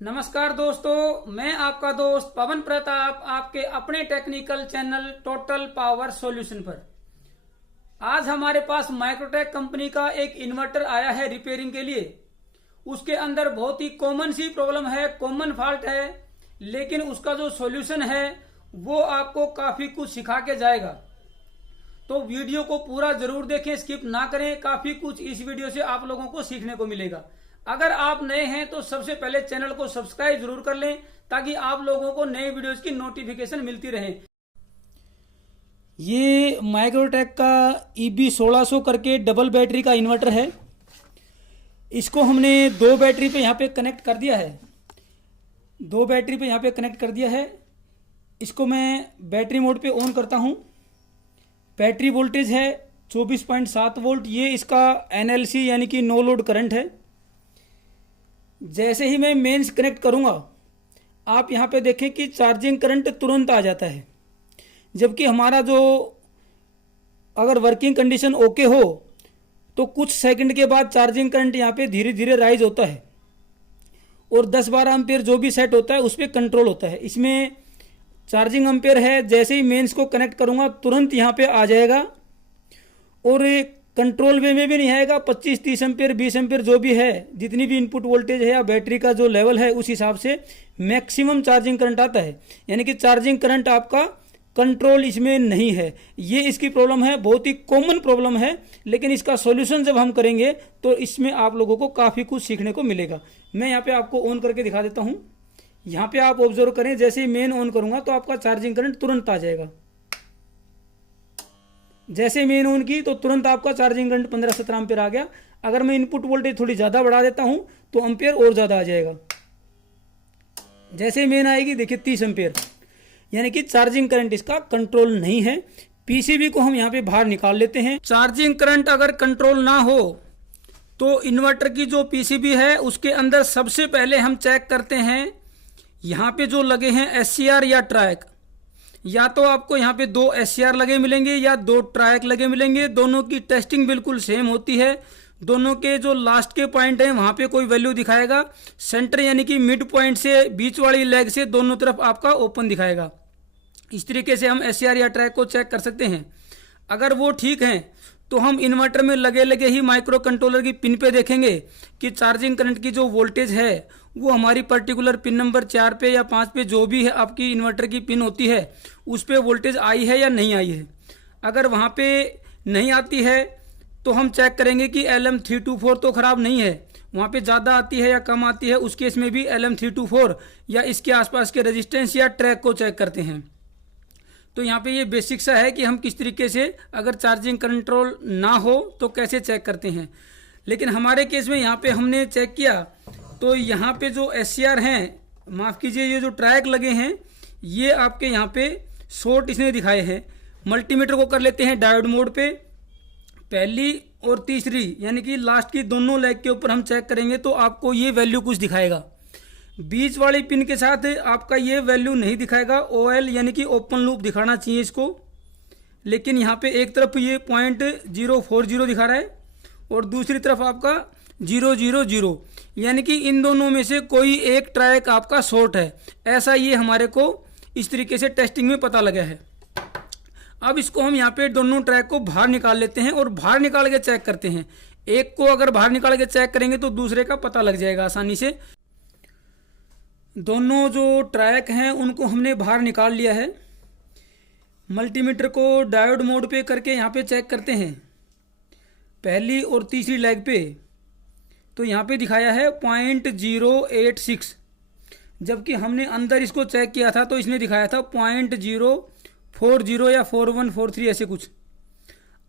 नमस्कार दोस्तों, मैं आपका दोस्त पवन प्रताप आपके अपने technical channel total power solution पर। आज हमारे पास माइक्रोटेक कंपनी का एक इन्वर्टर आया है रिपेयरिंग के लिए। उसके अंदर बहुत ही कॉमन सी प्रॉब्लम है, कॉमन फॉल्ट है, लेकिन उसका जो सॉल्यूशन है वो आपको काफी कुछ सिखा के जाएगा। तो वीडियो को पूरा जरूर देखें, स्किप ना करें। काफी कुछ इस वीडियो से आप लोगों को सीखने को मिलेगा। अगर आप नए हैं तो सबसे पहले चैनल को सब्सक्राइब जरूर कर लें ताकि आप लोगों को नए वीडियोस की नोटिफिकेशन मिलती रहे। ये माइक्रोटेक का EB 1600 करके डबल बैटरी का इन्वर्टर है। इसको हमने दो बैटरी पे यहाँ पे कनेक्ट कर दिया है। इसको मैं बैटरी मोड पे ऑन करता हूँ। बैटरी वोल्टेज है 24.7 वोल्ट। ये इसका NLC यानी कि नो लोड करंट है। जैसे ही मैं मेंस कनेक्ट करूंगा, आप यहाँ पे देखें कि चार्जिंग करंट तुरंत आ जाता है, जबकि हमारा जो अगर वर्किंग कंडीशन ओके हो तो कुछ सेकंड के बाद चार्जिंग करंट यहाँ पे धीरे धीरे राइज होता है और 10-12 एम्पेयर जो भी सेट होता है उस पर कंट्रोल होता है। इसमें चार्जिंग एम्पेयर है। जैसे ही मेंस को कनेक्ट करूंगा तुरंत यहाँ पे आ जाएगा और कंट्रोल वे में भी नहीं आएगा। 25-30 एम्पेयर 20 एम्पेयर जो भी है, जितनी भी इनपुट वोल्टेज है या बैटरी का जो लेवल है उस हिसाब से मैक्सिमम चार्जिंग करंट आता है। यानी कि चार्जिंग करंट आपका कंट्रोल इसमें नहीं है। ये इसकी प्रॉब्लम है, बहुत ही कॉमन प्रॉब्लम है, लेकिन इसका सॉल्यूशन जब हम करेंगे तो इसमें आप लोगों को काफ़ी कुछ सीखने को मिलेगा। मैं यहाँ पे आपको ऑन करके दिखा देता हूँ। यहाँ पे आप ऑब्जर्व करें, जैसे ही मेन ऑन करूँगा तो आपका चार्जिंग करंट तुरंत आ जाएगा। जैसे मेन ऑन की तो तुरंत आपका चार्जिंग करंट 15-17 एम्पेयर आ गया। अगर मैं इनपुट वोल्टेज थोड़ी ज़्यादा बढ़ा देता हूं तो एम्पेयर और ज़्यादा आ जाएगा। जैसे मेन आएगी देखिए 30 एम्पेयर, यानी कि चार्जिंग करंट इसका कंट्रोल नहीं है। पीसीबी को हम यहाँ पे बाहर निकाल लेते हैं। चार्जिंग करंट अगर कंट्रोल ना हो तो इन्वर्टर की जो पीसीबी है उसके अंदर सबसे पहले हम चेक करते हैं, यहाँ पे जो लगे हैं SCR या ट्रैक। या तो आपको यहाँ पे 2 SCR लगे मिलेंगे या 2 ट्रैक लगे मिलेंगे। दोनों की टेस्टिंग बिल्कुल सेम होती है। दोनों के जो लास्ट के पॉइंट हैं वहाँ पे कोई वैल्यू दिखाएगा। सेंटर यानी कि मिड पॉइंट से बीच वाली लेग से दोनों तरफ आपका ओपन दिखाएगा। इस तरीके से हम SCR या ट्रैक को चेक कर सकते हैं। अगर वो ठीक हैं तो हम इन्वर्टर में लगे लगे ही माइक्रो कंट्रोलर की पिन पे देखेंगे कि चार्जिंग करंट की जो वोल्टेज है वो हमारी पर्टिकुलर पिन नंबर 4 पे या 5 पे जो भी है आपकी इन्वर्टर की पिन होती है उस पे वोल्टेज आई है या नहीं आई है। अगर वहाँ पे नहीं आती है तो हम चेक करेंगे कि LM324 तो ख़राब नहीं है, वहाँ पे ज़्यादा आती है या कम आती है। उस केस में भी LM324 या इसके आसपास के रेजिस्टेंस या ट्रैक को चेक करते हैं। तो यहाँ पे ये बेसिक सा है कि हम किस तरीके से अगर चार्जिंग कंट्रोल ना हो तो कैसे चेक करते हैं। लेकिन हमारे केस में यहाँ पे हमने चेक किया तो यहाँ पे जो SCR हैं, माफ़ कीजिए, ये जो ट्रैक लगे हैं ये आपके यहाँ पे शॉर्ट इसने दिखाए हैं। मल्टीमीटर को कर लेते हैं डायोड मोड पे। पहली और तीसरी यानी कि लास्ट की दोनों लेग के ऊपर हम चेक करेंगे तो आपको ये वैल्यू कुछ दिखाएगा। बीच वाली पिन के साथ आपका ये वैल्यू नहीं दिखाएगा। OL यानी कि ओपन लूप दिखाना चाहिए इसको, लेकिन यहाँ पे एक तरफ ये 0.040 दिखा रहा है और दूसरी तरफ आपका 000, यानी कि इन दोनों में से कोई एक ट्रैक आपका शॉर्ट है। ऐसा ये हमारे को इस तरीके से टेस्टिंग में पता लगा है। अब इसको हम यहाँ पे दोनों ट्रैक को बाहर निकाल लेते हैं और बाहर निकाल के चेक करते हैं। एक को अगर बाहर निकाल के चेक करेंगे तो दूसरे का पता लग जाएगा आसानी से। दोनों जो ट्रैक हैं उनको हमने बाहर निकाल लिया है। मल्टीमीटर को डायोड मोड पे करके यहाँ पे चेक करते हैं पहली और तीसरी लेग पे। तो यहाँ पे दिखाया है 0.086, जबकि हमने अंदर इसको चेक किया था तो इसने दिखाया था 0.040 या 4143 ऐसे कुछ।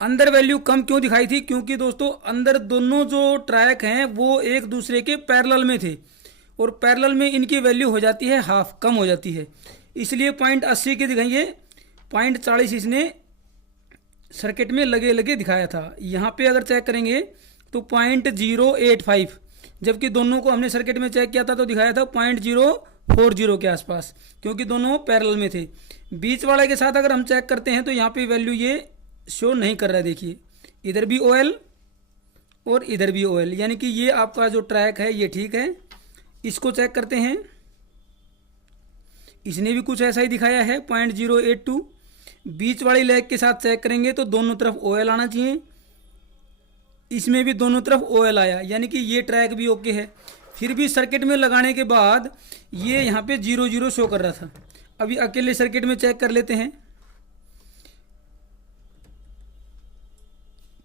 अंदर वैल्यू कम क्यों दिखाई थी? क्योंकि दोस्तों अंदर दोनों जो ट्रैक हैं वो एक दूसरे के पैरेलल में थे और पैरेलल में इनकी वैल्यू हो जाती है हाफ, कम हो जाती है। इसलिए 0.80 की दिखाई है, 0.40 इसने सर्किट में लगे लगे दिखाया था। यहाँ पे अगर चेक करेंगे तो 0.085, जबकि दोनों को हमने सर्किट में चेक किया था तो दिखाया था 0.040 के आसपास, क्योंकि दोनों पैरेलल में थे। बीच वाले के साथ अगर हम चेक करते हैं तो यहाँ पे वैल्यू ये शो नहीं कर रहा है। देखिए इधर भी OL और इधर भी OL, यानी कि ये आपका जो ट्रैक है ये ठीक है, इसको चेक करते हैं, इसने भी कुछ ऐसा ही दिखाया है 0.082। बीच वाली लेग के साथ चेक करेंगे तो दोनों तरफ OL आना चाहिए, इसमें भी दोनों तरफ OL आया, यानी कि ये ट्रैक भी ओके है। फिर भी सर्किट में लगाने के बाद ये यहाँ पे 0 शो कर रहा था। अभी अकेले सर्किट में चेक कर लेते हैं।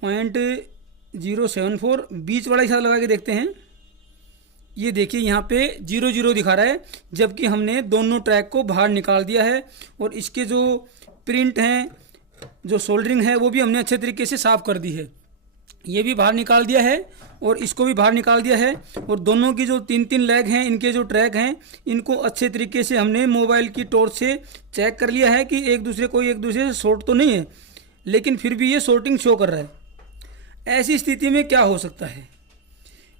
0.074 बीच वाला के साथ लगा के देखते हैं। ये देखिए यहाँ पे 0 दिखा रहा है, जबकि हमने दोनों ट्रैक को बाहर निकाल दिया है। और इसके जो प्रिंट हैं, जो सोल्डरिंग है, वो भी हमने अच्छे तरीके से साफ़ कर दी है। ये भी बाहर निकाल दिया है और इसको भी बाहर निकाल दिया है। और दोनों की जो 3 लेग हैं, इनके जो ट्रैक हैं, इनको अच्छे तरीके से हमने मोबाइल की टॉर्च से चेक कर लिया है कि एक दूसरे से शॉर्ट तो नहीं है, लेकिन फिर भी ये शॉर्टिंग शो कर रहा है। ऐसी स्थिति में क्या हो सकता है,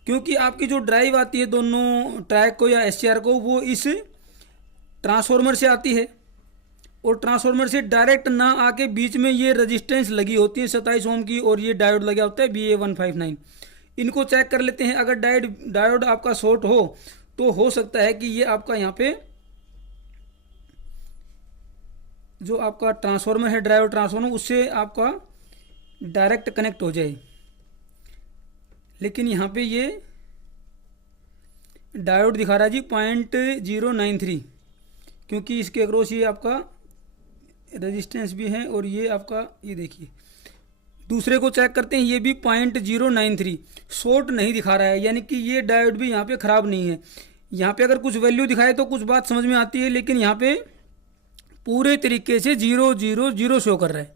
क्योंकि आपकी जो ड्राइव आती है दोनों ट्रैक को या SCR को, वो इस ट्रांसफार्मर से आती है और ट्रांसफार्मर से डायरेक्ट ना आके बीच में ये रेजिस्टेंस लगी होती है 27 ओम की, और ये डायोड लगा होता है BA159। इनको चेक कर लेते हैं। अगर डायोड आपका शॉर्ट हो तो हो सकता है कि ये आपका यहाँ पे जो आपका ट्रांसफार्मर है, ड्राइवर ट्रांसफार्मर, उससे आपका डायरेक्ट कनेक्ट हो जाए। लेकिन यहाँ पे ये डायोड दिखा रहा है जी 0.093, क्योंकि इसके अक्रॉस ये आपका रेजिस्टेंस भी है। और ये आपका, ये देखिए दूसरे को चेक करते हैं, ये भी 0.093 शॉर्ट नहीं दिखा रहा है, यानी कि ये डायोड भी यहाँ पे ख़राब नहीं है। यहाँ पे अगर कुछ वैल्यू दिखाए तो कुछ बात समझ में आती है, लेकिन यहाँ पे पूरे तरीके से 0 शो कर रहा है।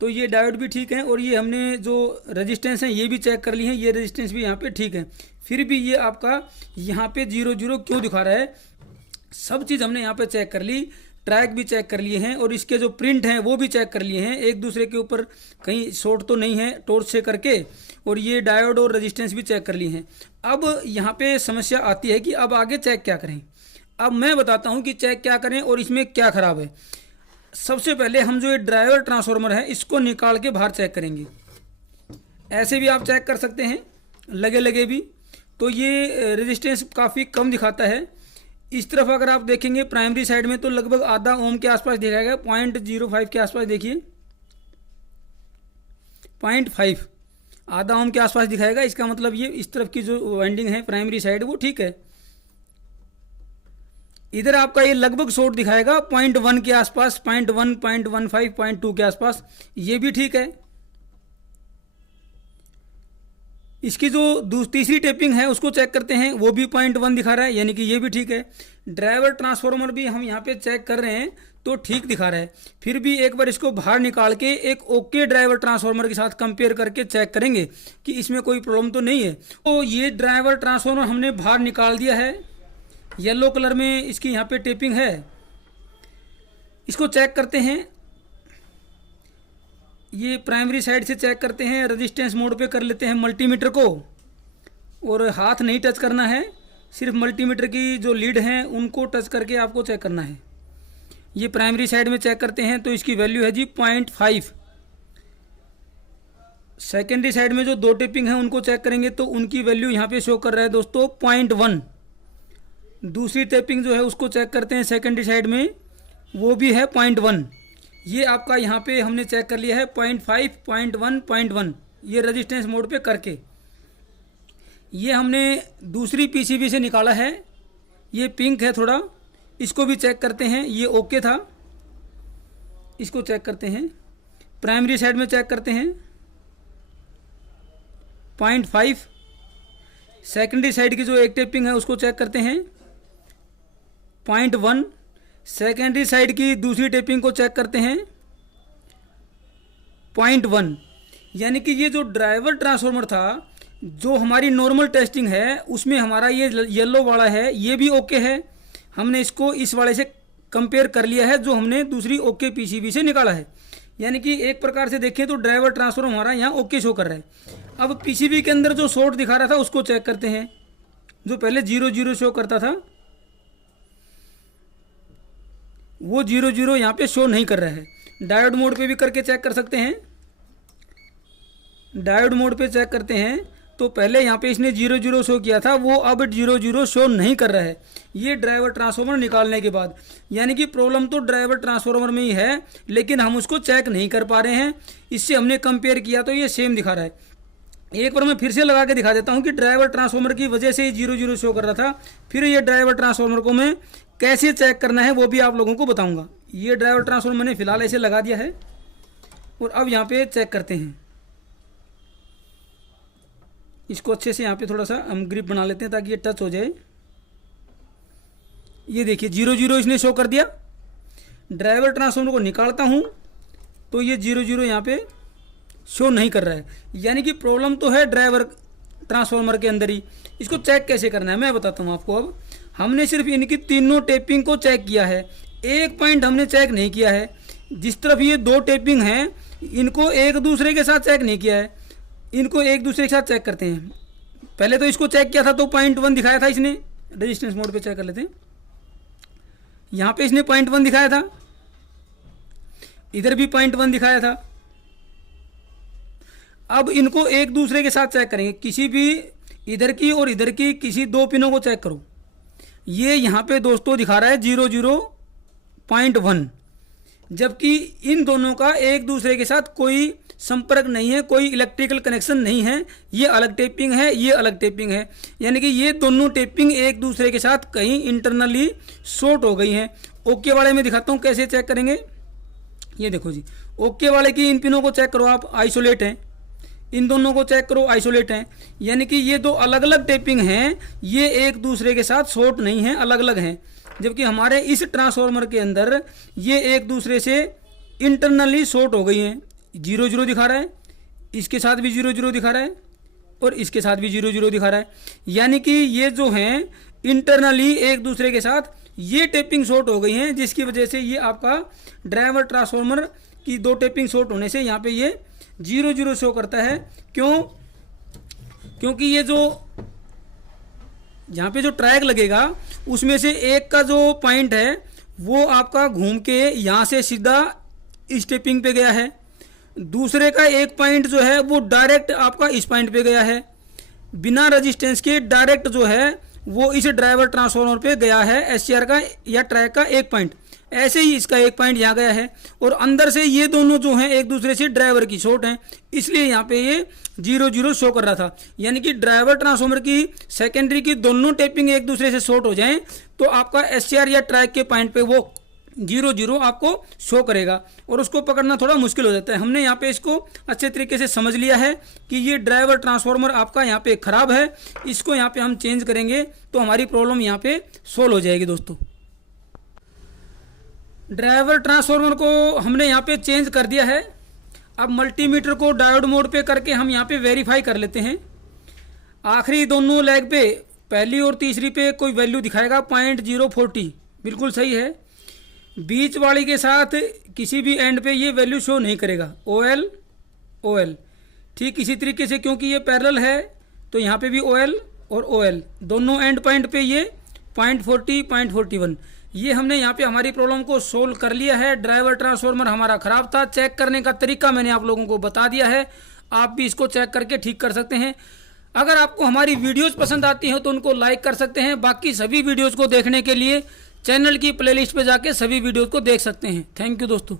तो ये डायोड भी ठीक है और ये हमने जो रेजिस्टेंस है ये भी चेक कर ली है, ये रेजिस्टेंस भी यहाँ पे ठीक है। फिर भी ये आपका यहाँ पे 0 क्यों दिखा रहा है? सब चीज़ हमने यहाँ पे चेक कर ली, ट्रैक भी चेक कर लिए हैं और इसके जो प्रिंट हैं वो भी चेक कर लिए हैं, एक दूसरे के ऊपर कहीं शॉर्ट तो नहीं है टॉर्च से करके, और ये डायोड और रेजिस्टेंस भी चेक कर लिए हैं। अब यहाँ पे समस्या आती है कि अब आगे चेक क्या करें। अब मैं बताता हूँ कि चेक क्या करें और इसमें क्या ख़राब है। सबसे पहले हम जो ये ड्राइवर ट्रांसफार्मर है इसको निकाल के बाहर चेक करेंगे। ऐसे भी आप चेक कर सकते हैं लगे लगे भी, तो ये रेजिस्टेंस काफ़ी कम दिखाता है। इस तरफ अगर आप देखेंगे प्राइमरी साइड में तो लगभग आधा ओम के आसपास दिखाएगा, 0.05 के आसपास देखिए, 0.5 आधा ओम के आसपास दिखाएगा। इसका मतलब ये इस तरफ की जो वाइंडिंग है प्राइमरी साइड वो ठीक है। इधर आपका ये लगभग शॉर्ट दिखाएगा 0.1 के आसपास, 0.1, 0.15, 0.2 के आसपास, ये भी ठीक है। इसकी जो तीसरी टेपिंग है उसको चेक करते हैं, वो भी 0.1 दिखा रहा है, यानी कि ये भी ठीक है। ड्राइवर ट्रांसफार्मर भी हम यहाँ पे चेक कर रहे हैं तो ठीक दिखा रहा है। फिर भी एक बार इसको बाहर निकाल के एक ओके ड्राइवर ट्रांसफार्मर के साथ कंपेयर करके चेक करेंगे कि इसमें कोई प्रॉब्लम तो नहीं है। तो ये ड्राइवर ट्रांसफार्मर हमने बाहर निकाल दिया है, येलो कलर में इसकी यहाँ पे टेपिंग है। इसको चेक करते हैं, ये प्राइमरी साइड से चेक करते हैं, रेजिस्टेंस मोड पे कर लेते हैं मल्टीमीटर को, और हाथ नहीं टच करना है, सिर्फ मल्टीमीटर की जो लीड हैं उनको टच करके आपको चेक करना है। ये प्राइमरी साइड में चेक करते हैं तो इसकी वैल्यू है जी 0.5। सेकेंडरी साइड में जो दो टेपिंग हैं उनको चेक करेंगे तो उनकी वैल्यू यहाँ पे शो कर रहा है दोस्तों 0.1। दूसरी टेपिंग जो है उसको चेक करते हैं सेकेंडरी साइड में, वो भी है 0.1। ये आपका यहाँ पे हमने चेक कर लिया है 0.5, 0.1, 0.1, ये रेजिस्टेंस मोड पे करके। ये हमने दूसरी पीसीबी से निकाला है, ये पिंक है थोड़ा, इसको भी चेक करते हैं, ये ओके था, इसको चेक करते हैं। प्राइमरी साइड में चेक करते हैं 0.5। सेकेंडरी साइड की जो एक टेपिंग है उसको चेक करते हैं 0.1। सेकेंडरी साइड की दूसरी टेपिंग को चेक करते हैं 0.1। यानी कि ये जो ड्राइवर ट्रांसफार्मर था, जो हमारी नॉर्मल टेस्टिंग है उसमें हमारा ये येलो वाला है, ये भी ओके है। हमने इसको इस वाले से कंपेयर कर लिया है जो हमने दूसरी ओके पीसीबी से निकाला है। यानी कि एक प्रकार से देखें तो ड्राइवर ट्रांसफार्मर हमारा यहाँ ओके शो कर रहा है। अब पीसीबी के अंदर जो शॉर्ट दिखा रहा था उसको चेक करते हैं, जो पहले 0 शो करता था वो 0 यहाँ पे शो नहीं कर रहा है। डायोड मोड पे भी करके चेक कर सकते हैं। डायोड मोड पे चेक करते हैं तो पहले यहाँ पे इसने 00 शो किया था, वो अब 00 शो नहीं कर रहा है, ये ड्राइवर ट्रांसफार्मर निकालने के बाद। यानी कि प्रॉब्लम तो ड्राइवर ट्रांसफार्मर में ही है, लेकिन हम उसको चेक नहीं कर पा रहे हैं। इससे हमने कंपेयर किया तो ये सेम दिखा रहा है। एक बार मैं फिर से लगा के दिखा देता हूँ कि ड्राइवर ट्रांसफार्मर की वजह से 00 शो कर रहा था। फिर ये ड्राइवर ट्रांसफार्मर को मैं कैसे चेक करना है वो भी आप लोगों को बताऊँगा। ये ड्राइवर ट्रांसफार्मर मैंने फिलहाल ऐसे लगा दिया है और अब यहाँ पे चेक करते हैं। इसको अच्छे से यहाँ पे थोड़ा सा हम ग्रिप बना लेते हैं ताकि ये टच हो जाए। ये देखिए 00 इसने शो कर दिया। ड्राइवर ट्रांसफार्मर को निकालता हूँ तो ये 00 यहाँ पे शो नहीं कर रहा है। यानी कि प्रॉब्लम तो है ड्राइवर ट्रांसफार्मर के अंदर ही। इसको चेक कैसे करना है मैं बताता हूँ आपको। अब हमने सिर्फ इनकी तीनों टेपिंग को चेक किया है, एक पॉइंट हमने चेक नहीं किया है। जिस तरफ ये दो टेपिंग हैं इनको एक दूसरे के साथ चेक नहीं किया है, इनको एक दूसरे के साथ चेक करते हैं। पहले तो इसको चेक किया था तो 0.1 दिखाया था इसने। रेजिस्टेंस मोड पे चेक कर लेते हैं। यहाँ पे इसने 0.1 दिखाया था, इधर भी 0.1 दिखाया था। अब इनको एक दूसरे के साथ चेक करेंगे। किसी भी इधर की और इधर की किसी दो पिनों को चेक करो। ये यहाँ पे दोस्तों दिखा रहा है 00.1, जबकि इन दोनों का एक दूसरे के साथ कोई संपर्क नहीं है, कोई इलेक्ट्रिकल कनेक्शन नहीं है। ये अलग टेपिंग है, ये अलग टेपिंग है। यानी कि ये दोनों टेपिंग एक दूसरे के साथ कहीं इंटरनली शॉर्ट हो गई हैं। ओके वाले में दिखाता हूँ कैसे चेक करेंगे। ये देखो जी, ओके वाले की इन पिनों को चेक करो आप, आइसोलेट हैं। इन दोनों को चेक करो, आइसोलेट हैं। यानी कि ये दो अलग अलग टेपिंग हैं, ये एक दूसरे के साथ शॉर्ट नहीं है, अलग अलग हैं। जबकि हमारे इस ट्रांसफार्मर के अंदर ये एक दूसरे से इंटरनली शॉर्ट हो गई हैं। 00 दिखा रहा है, इसके साथ भी 00 दिखा रहा है और इसके साथ भी 00 दिखा रहा है। यानी कि ये जो हैं इंटरनली एक दूसरे के साथ ये टेपिंग शॉर्ट हो गई हैं, जिसकी वजह से ये आपका ड्राइवर ट्रांसफार्मर की दो टेपिंग शॉर्ट होने से यहाँ पे ये 00 शो करता है। क्यों? क्योंकि ये जो यहाँ पे जो ट्रैक लगेगा उसमें से एक का जो पॉइंट है वो आपका घूम के यहाँ से सीधा इस टेपिंग पे गया है, दूसरे का एक पॉइंट जो है वो डायरेक्ट आपका इस पॉइंट पे गया है। बिना रेजिस्टेंस के डायरेक्ट जो है वो इस ड्राइवर ट्रांसफार्मर पे गया है, एससीआर का या ट्रैक का एक पॉइंट। ऐसे ही इसका एक पॉइंट यहाँ गया है और अंदर से ये दोनों जो हैं एक दूसरे से ड्राइवर की शॉर्ट हैं, इसलिए यहाँ पे ये 00 शो कर रहा था। यानी कि ड्राइवर ट्रांसफार्मर की सेकेंडरी की दोनों टेपिंग एक दूसरे से शॉर्ट हो जाएं तो आपका एससीआर या ट्रैक के पॉइंट पे वो 00 आपको शो करेगा और उसको पकड़ना थोड़ा मुश्किल हो जाता है। हमने यहाँ पे इसको अच्छे तरीके से समझ लिया है कि ये ड्राइवर ट्रांसफार्मर आपका यहाँ पे ख़राब है, इसको यहाँ पे हम चेंज करेंगे तो हमारी प्रॉब्लम यहाँ पे सोल्व हो जाएगी। दोस्तों ड्राइवर ट्रांसफार्मर को हमने यहाँ पे चेंज कर दिया है। अब मल्टीमीटर को डायोड मोड पे करके हम यहाँ पे वेरीफाई कर लेते हैं। आखिरी दोनों लेग पे, पहली और तीसरी पे कोई वैल्यू दिखाएगा 0.040, बिल्कुल सही है। बीच वाली के साथ किसी भी एंड पे ये वैल्यू शो नहीं करेगा, OL ठीक इसी तरीके से, क्योंकि ये पैरेलल है तो यहाँ पे भी OL और OL दोनों एंड पॉइंट पे ये 0.40 0.41। ये हमने यहाँ पे हमारी प्रॉब्लम को सोल्व कर लिया है। ड्राइवर ट्रांसफार्मर हमारा ख़राब था। चेक करने का तरीका मैंने आप लोगों को बता दिया है, आप भी इसको चेक करके ठीक कर सकते हैं। अगर आपको हमारी वीडियोस पसंद आती हैं तो उनको लाइक कर सकते हैं। बाकी सभी वीडियोस को देखने के लिए चैनल की प्लेलिस्ट पे जाके सभी वीडियोस को देख सकते हैं। थैंक यू दोस्तों।